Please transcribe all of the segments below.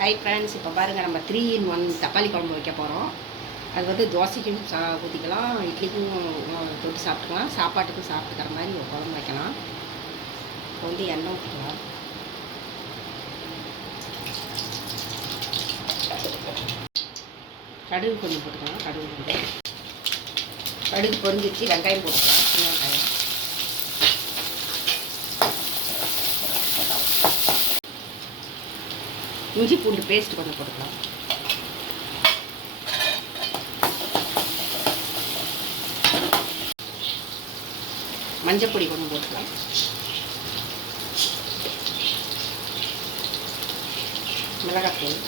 Hi friends, இப்போ பாருங்கள் நம்ம 3 in 1 தக்காளி குழம்பு வைக்க போகிறோம். அது வந்து தோசைக்கும் ஊற்றிக்கலாம், இட்லிக்கும் தொட்டு சாப்பிட்டுக்கலாம், சாப்பாட்டுக்கும் சாப்பிட்டுக்கிற மாதிரி ஒரு குழம்பு வைக்கலாம். இப்போ வந்து எண்ணெய் ஊற்றிக்கலாம். கடுகு கொஞ்சம் போட்டுக்கலாம். கடுகு பொரிஞ்சிச்சு. வெங்காயம் போட்டுக்கலாம், சின்ன வெங்காயம். இஞ்சி பூண்டு பேஸ்ட் கொஞ்சம் போட்டுக்கலாம். மஞ்சள் பொடி கொஞ்சம் போட்டுக்கலாம். மிளகாத்தூள்,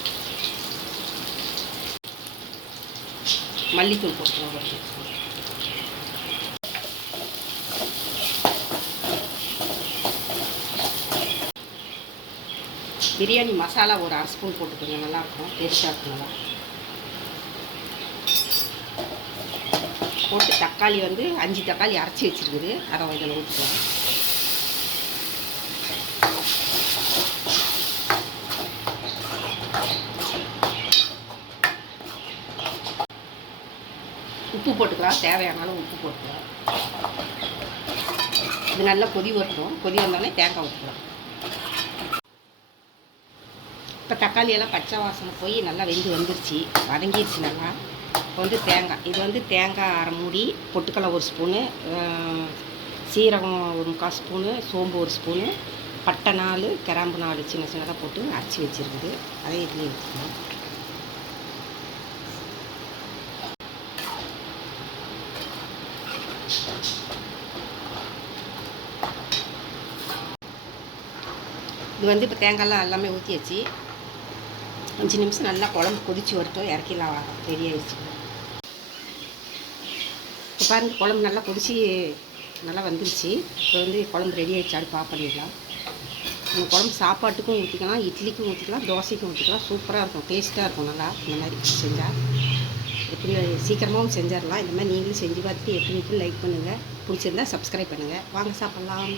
மல்லித்தூள் போட்டுக்கலாம். பிரியாணி மசாலா ஒரு 1/2 ஸ்பூன் போட்டுக்கோங்க, நல்லாயிருக்கும், டேஸ்ட்டாக இருக்கும். நல்லா போட்டு தக்காளி வந்து 5 தக்காளி அரைச்சி வச்சுருக்குது, அதை இதில் ஊற்றிக்கலாம். உப்பு போட்டுக்கலாம், தேவையானாலும் உப்பு போட்டுக்கலாம். இது நல்லா கொதி வரட்டும். கொதி வந்தோடனே தேங்காய் ஊற்றிக்கலாம். இப்போ தக்காளியெல்லாம் பச்சை வாசனை போய் நல்லா வெந்து வந்துருச்சு, வதங்கிடுச்சு நல்லா. இப்போ வந்து தேங்காய், இது வந்து தேங்காய் அரை மூடி, பொட்டுக்கடலை 1 ஸ்பூனு, சீரகம் 1/4 ஸ்பூனு, சோம்பு 1 ஸ்பூனு, பட்டை 4, கிராம்பு 4 சின்ன சின்னதாக போட்டு அரைச்சி வச்சுருக்குது, அதே இதுலேயே வச்சுக்கலாம். இது வந்து இப்போ தேங்காயெல்லாம் எல்லாமே ஊற்றியாச்சு. 5 நிமிஷம் நல்லா குழம்பு கொதிச்சு வரட்டும், இறக்கிலாம் ரெடி ஆகிடுச்சு. இப்போ பாருங்கள், குழம்பு நல்லா கொதிச்சு நல்லா வந்துருச்சு. இப்போ வந்து குழம்பு ரெடி ஆகிடுச்சு, அடுப்பு ஆஃப் பண்ணிடலாம். இந்த குழம்பு சாப்பாட்டுக்கும் ஊற்றிக்கலாம், இட்லிக்கும் ஊற்றிக்கலாம், தோசைக்கும் ஊற்றிக்கலாம். சூப்பராக இருக்கும், டேஸ்ட்டாக இருக்கும். நல்லா இந்த மாதிரி செஞ்சால் எப்படி சீக்கிரமாகவும் செஞ்சிடலாம். இந்த மாதிரி நீங்களும் செஞ்சு பார்த்துட்டு எப்படி லைக் பண்ணுங்கள், பிடிச்சிருந்தா சப்ஸ்கிரைப் பண்ணுங்கள். வாங்க சாப்பிட்லாம்.